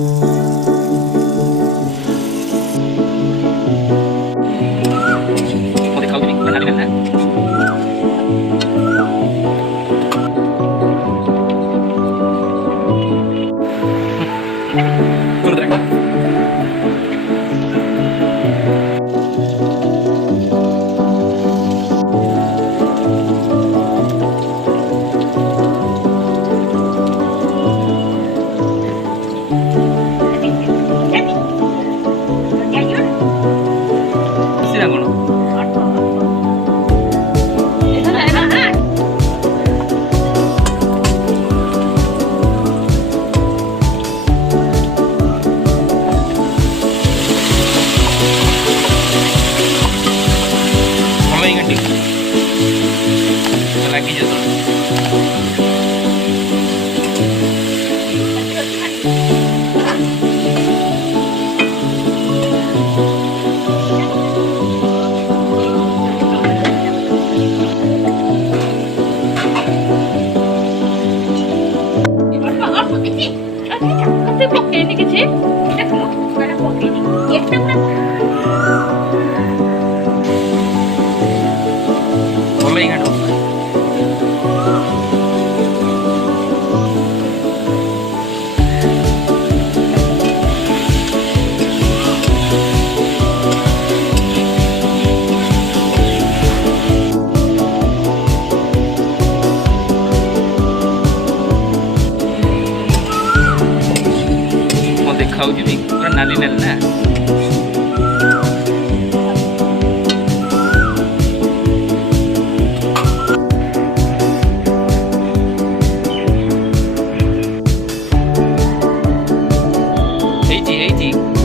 Mau dikau ini kan ada kan? Turun trek. Sini aku. Mama ingat nih. Lagi jatuh. Kafe পকেটে রেখেছে দেখো মানে পকেটে একটা না Mama ingat. Mau dekau jadi kan nali-nali na. Eighty.